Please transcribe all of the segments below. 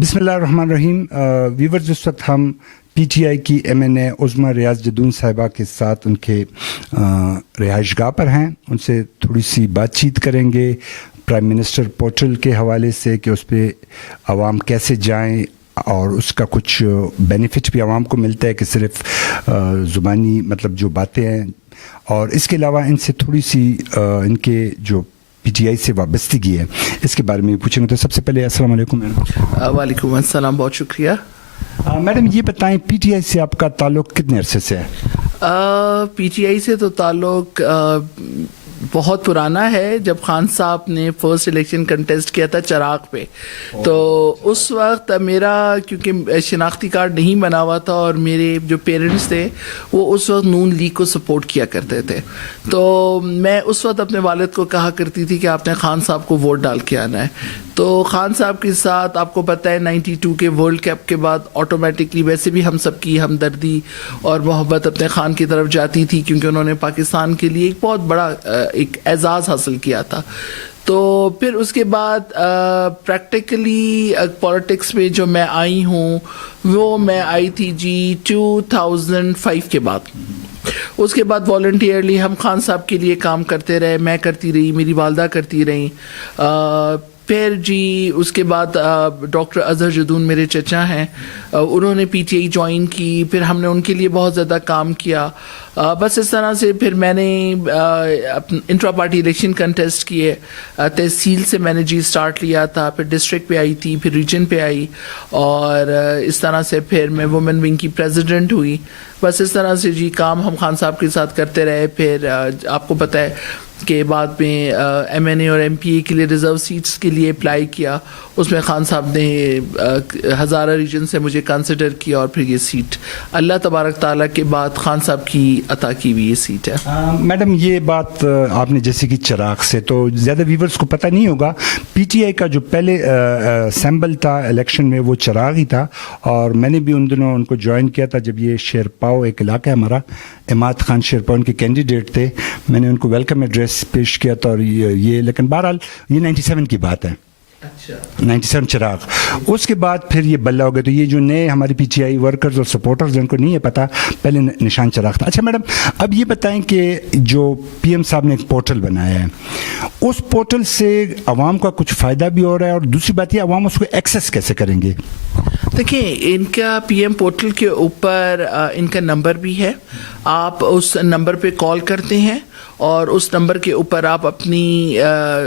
بسم اللہ الرحمن الرحیم. ویورز، اس وقت ہم پی ٹی آئی کی ایم این اے عظمیٰ ریاض جدون صاحبہ کے ساتھ ان کے رہائش گاہ پر ہیں. ان سے تھوڑی سی بات چیت کریں گے پرائم منسٹر پورٹل کے حوالے سے کہ اس پہ عوام کیسے جائیں اور اس کا کچھ بینیفٹ بھی عوام کو ملتا ہے کہ صرف زبانی مطلب جو باتیں ہیں. اور اس کے علاوہ ان سے تھوڑی سی ان کے جو پی ٹی آئی سے وابستگی ہے اس کے بارے میں پوچھیں گے. تو سب سے پہلے السلام علیکم میڈم. وعلیکم السلام، بہت شکریہ. میڈم یہ بتائیں پی ٹی آئی سے آپ کا تعلق کتنے عرصے سے ہے؟ پی ٹی آئی سے تو تعلق بہت پرانا ہے. جب خان صاحب نے فرسٹ الیکشن کنٹیسٹ کیا تھا چراغ پہ، تو اس وقت میرا کیونکہ شناختی کارڈ نہیں بنا ہوا تھا اور میرے جو پیرنٹس تھے وہ اس وقت نون لیگ کو سپورٹ کیا کرتے تھے، تو میں اس وقت اپنے والد کو کہا کرتی تھی کہ آپ نے خان صاحب کو ووٹ ڈال کے آنا ہے. تو خان صاحب کے ساتھ آپ کو پتہ ہے 92 کے ورلڈ کپ کے بعد آٹومیٹکلی ویسے بھی ہم سب کی ہمدردی اور محبت اپنے خان کی طرف جاتی تھی، کیونکہ انہوں نے پاکستان کے لیے ایک بہت بڑا ایک اعزاز حاصل کیا تھا. تو پھر اس کے بعد پریکٹیکلی پولیٹکس میں جو میں آئی ہوں وہ میں آئی تھی جی 2005 کے بعد. اس کے بعد والنٹیئرلی ہم خان صاحب کے لیے کام کرتے رہے، میں کرتی رہی، میری والدہ کرتی رہی. پھر جی اس کے بعد ڈاکٹر اظہر جدون میرے چچا ہیں، انہوں نے پی ٹی آئی جوائن کی، پھر ہم نے ان کے لیے بہت زیادہ کام کیا. بس اس طرح سے پھر میں نے انٹرا پارٹی الیکشن کنٹیسٹ کیے. تحصیل سے میں نے جی سٹارٹ لیا تھا، پھر ڈسٹرکٹ پہ آئی تھی، پھر ریجن پہ آئی، اور اس طرح سے پھر میں وومن ونگ کی پریزیڈنٹ ہوئی. بس اس طرح سے جی کام ہم خان صاحب کے ساتھ کرتے رہے. پھر آپ کو پتہ ہے کہ بعد میں ایم این اے اور ایم پی اے کے لیے ریزرو سیٹس کے لیے اپلائی کیا. اس میں خان صاحب نے ہزارہ ریجن سے مجھے کنسیڈر کیا، اور پھر یہ سیٹ اللہ تبارک تعالیٰ کے بعد خان صاحب کی عطا کی ہوئی یہ سیٹ ہے. میڈم یہ بات آپ نے جیسے کہ چراغ سے، تو زیادہ ویورز کو پتہ نہیں ہوگا پی ٹی آئی کا جو پہلے سیمبل تھا الیکشن میں وہ چراغ ہی تھا. اور میں نے بھی ان دنوں ان کو جوائن کیا تھا جب یہ شیرپاؤ ایک علاقہ ہے ہمارا، عماد خان شیرپاؤ ان کے کینڈیڈیٹ تھے. میں نے ان کو ویلکم ایڈریس پیش کیا تھا، اور یہ لیکن بہرحال یہ 97 کی بات ہے. 97 چراغ. اس کے بعد پھر یہ بلہ ہو گیا. تو یہ جو نئے ہماری پی ٹی آئی ورکرز اور سپورٹرز جن کو نہیں ہے پتہ، پہلے نشان چراغ تھا. اچھا میڈم اب یہ بتائیں کہ جو پی ایم صاحب نے ایک پورٹل بنایا ہے، اس پورٹل سے عوام کا کچھ فائدہ بھی ہو رہا ہے، اور دوسری بات یہ عوام اس کو ایکسیس کیسے کریں گے؟ دیکھیں ان کا پی ایم پورٹل کے اوپر ان کا نمبر بھی ہے. آپ اس نمبر پہ کال کرتے ہیں اور اس نمبر کے اوپر آپ اپنی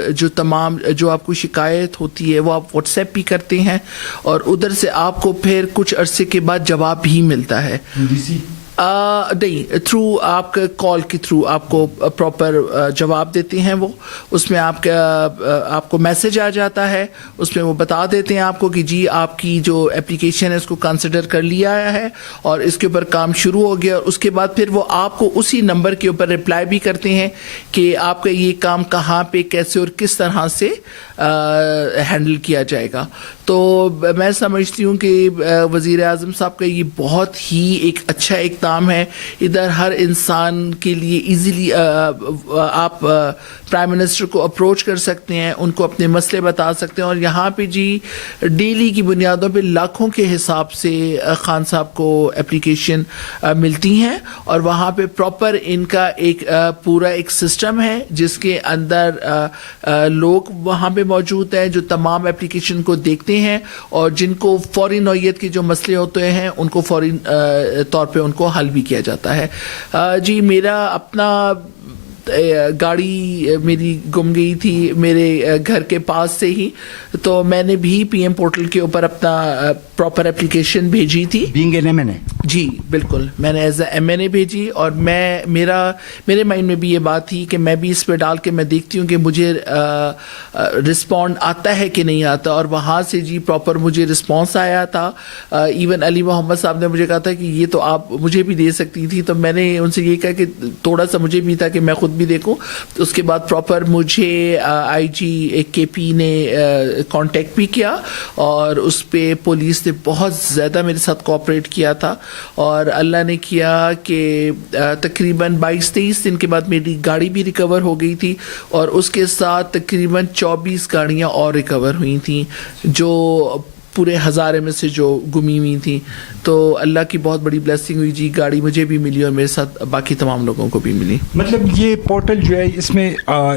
جو تمام جو آپ کو شکایت ہوتی ہے وہ آپ واٹس ایپ بھی کرتے ہیں، اور ادھر سے آپ کو پھر کچھ عرصے کے بعد جواب بھی ملتا ہے. نہیں، تھرو آپ کے کال کے تھرو آپ کو پراپر جواب دیتے ہیں. وہ اس میں آپ کو میسج آ جاتا ہے، اس میں وہ بتا دیتے ہیں آپ کو کہ جی آپ کی جو اپلیکیشن ہے اس کو کنسیڈر کر لیا ہے اور اس کے اوپر کام شروع ہو گیا. اور اس کے بعد پھر وہ آپ کو اسی نمبر کے اوپر رپلائی بھی کرتے ہیں کہ آپ کا یہ کام کہاں پہ کیسے اور کس طرح سے ہینڈل کیا جائے گا. تو میں سمجھتی ہوں کہ وزیر اعظم صاحب کا یہ بہت ہی ایک اچھا اقدام ہے. ادھر ہر انسان کے لیے ایزیلی آپ پرائم منسٹر کو اپروچ کر سکتے ہیں، ان کو اپنے مسئلے بتا سکتے ہیں. اور یہاں پہ جی ڈیلی کی بنیادوں پہ لاکھوں کے حساب سے خان صاحب کو اپلیکیشن ملتی ہیں، اور وہاں پہ پراپر ان کا ایک پورا ایک سسٹم ہے جس کے اندر لوگ وہاں پہ موجود ہیں جو تمام اپلیکیشن کو دیکھتے ہیں، اور جن کو فوری نوعیت کے جو مسئلے ہوتے ہیں ان کو فوری طور پہ ان کو حل بھی کیا جاتا ہے. جی میرا اپنا گاڑی میری گم گئی تھی میرے گھر کے پاس سے ہی، تو میں نے بھی پی ایم پورٹل کے اوپر اپنا پراپر اپلیکیشن بھیجی تھی. بینگ این ایم این اے؟ جی بالکل، میں نے ایز اے ایم این اے بھیجی. اور میرے مائنڈ میں بھی یہ بات تھی کہ میں بھی اس پہ ڈال کے میں دیکھتی ہوں کہ مجھے رسپونڈ آتا ہے کہ نہیں آتا. اور وہاں سے جی پراپر مجھے رسپانس آیا تھا. ایون علی محمد صاحب نے مجھے کہا تھا کہ یہ تو آپ مجھے بھی دے سکتی تھی. تو میں نے ان سے یہ کہا کہ تھوڑا سا مجھے بھی تھا کہ میں خود بھی دیکھوں. تو اس کے بعد پراپر مجھے آئی جی کے پی نے کانٹیکٹ بھی کیا، اور اس پہ پولیس نے بہت زیادہ میرے ساتھ کوآپریٹ کیا تھا. اور اللہ نے کیا کہ تقریباً 22-23 دن کے بعد میری گاڑی بھی ریکور ہو گئی تھی، اور اس کے ساتھ تقریباً 24 گاڑیاں اور ریکور ہوئی تھیں جو پورے ہزارے میں سے جو گمی ہوئی تھیں. تو اللہ کی بہت بڑی بلیسنگ ہوئی جی, گاڑی مجھے بھی ملی اور میرے ساتھ باقی تمام لوگوں کو بھی ملی. مطلب یہ پورٹل جو ہے اس میں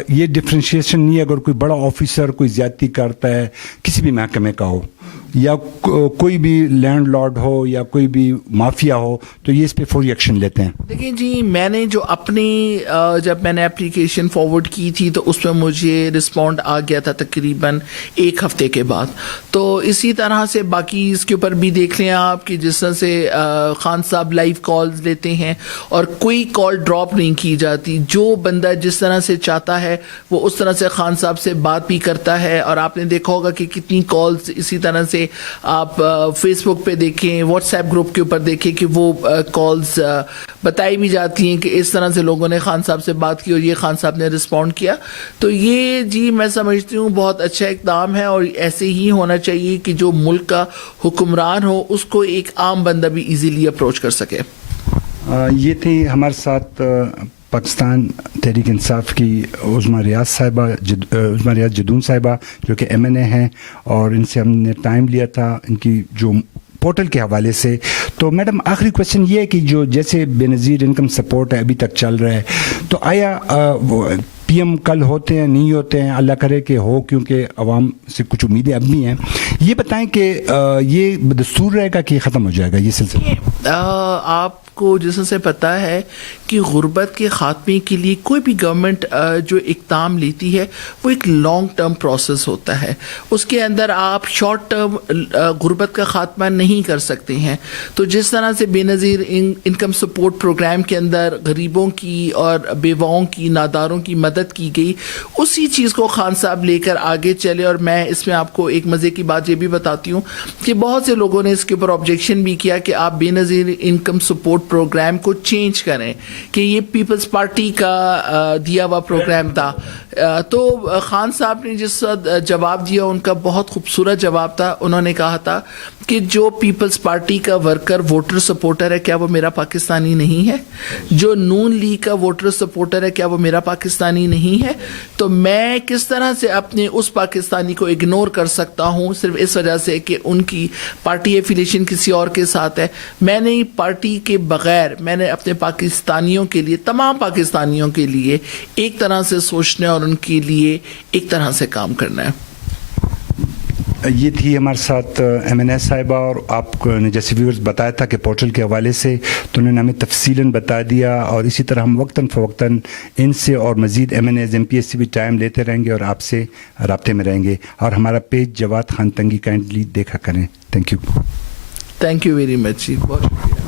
یہ ڈفرینشیشن نہیں ہے, اگر کوئی بڑا آفیسر کوئی زیادتی کرتا ہے کسی بھی محکمے کا ہو یا کوئی بھی لینڈ لارڈ ہو یا کوئی بھی مافیا ہو تو یہ اس پہ فوری ایکشن لیتے ہیں. دیکھیں جی, میں نے جو اپنی جب میں نے اپلیکیشن فارورڈ کی تھی تو اس میں مجھے رسپونڈ آ گیا تھا تقریباً 1 ہفتے کے بعد. تو اسی طرح سے باقی اس کے اوپر بھی دیکھ لیں آپ کہ جس طرح سے خان صاحب لائیو کالز لیتے ہیں اور کوئی کال ڈراپ نہیں کی جاتی. جو بندہ جس طرح سے چاہتا ہے وہ اس طرح سے خان صاحب سے بات بھی کرتا ہے. اور آپ نے دیکھا ہوگا کہ کتنی کالز اسی طرح سے آپ فیس بک پہ دیکھیں, واٹس ایپ گروپ کے اوپر دیکھیں کہ وہ کالز بتائی بھی جاتی ہیں کہ اس طرح سے لوگوں نے خان صاحب سے بات کی اور یہ خان صاحب نے رسپونڈ کیا. تو یہ جی میں سمجھتی ہوں بہت اچھا اقدام ہے, اور ایسے ہی ہونا چاہیے کہ جو ملک کا حکمران ہو اس کو ایک عام بندہ بھی ایزیلی اپروچ کر سکے. یہ تھی ہمارے ساتھ پاکستان تحریک انصاف کی عظمیٰ ریاض صاحبہ, عظمیٰ ریاض جدون صاحبہ, جو کہ ایم این اے ہیں, اور ان سے ہم نے ٹائم لیا تھا ان کی جو پورٹل کے حوالے سے. تو میڈم آخری کویشچن یہ ہے کہ جو جیسے بے نظیر انکم سپورٹ ہے ابھی تک چل رہا ہے, تو آیا پی ایم کل ہوتے ہیں نہیں ہوتے ہیں, اللہ کرے کہ ہو کیونکہ عوام سے کچھ امیدیں اب بھی ہیں, یہ بتائیں کہ یہ دستور رہے گا کہ ختم ہو جائے گا یہ سلسلہ؟ آپ کو جس سے پتہ ہے کہ غربت کے خاتمے کے لیے کوئی بھی گورنمنٹ جو اقدام لیتی ہے وہ ایک لانگ ٹرم پروسیس ہوتا ہے. اس کے اندر آپ شارٹ ٹرم غربت کا خاتمہ نہیں کر سکتے ہیں. تو جس طرح سے بے نظیر انکم سپورٹ پروگرام کے اندر غریبوں کی اور بیواؤں کی, ناداروں کی مدد کی گئی, اسی چیز کو خان صاحب لے کر آگے چلے. اور میں اس میں آپ کو ایک مزے کی بات یہ بھی بتاتی ہوں کہ بہت سے لوگوں نے اس کے اوپر آبجیکشن بھی کیا کہ آپ بے نظیر انکم سپورٹ پروگرام کو چینج کریں کہ یہ پیپلز پارٹی کا دیا ہوا پروگرام تھا. تو خان صاحب نے جس جواب دیا ان کا بہت خوبصورت جواب تھا. انہوں نے کہا تھا کہ جو پیپلز پارٹی کا ورکر ووٹر سپورٹر ہے کیا وہ میرا پاکستانی نہیں ہے؟ جو نون لیگ کا ووٹر سپورٹر ہے کیا وہ میرا پاکستانی نہیں ہے؟ تو میں کس طرح سے اپنے اس پاکستانی کو اگنور کر سکتا ہوں صرف اس وجہ سے کہ ان کی پارٹی ایفیلیشن کسی اور کے ساتھ ہے؟ میں نے پارٹی کے بغیر میں نے اپنے پاکستانیوں کے لیے, تمام پاکستانیوں کے لیے ایک طرح سے سوچنا اور ان کے لیے ایک طرح سے کام کرنا ہے. یہ تھی ہمارے ساتھ ایم این اے صاحبہ, اور آپ نے جیسے ویورز بتایا تھا کہ پورٹل کے حوالے سے, تو انہوں نے ہمیں تفصیلاً بتا دیا. اور اسی طرح ہم وقتاً فوقتاً ان سے اور مزید MNAs, MPs سے بھی ٹائم لیتے رہیں گے اور آپ سے رابطے میں رہیں گے. اور ہمارا پیج جواد خان تنگی کائنڈلی دیکھا کریں. Thank you. Thank you very much جی, بہت شکریہ.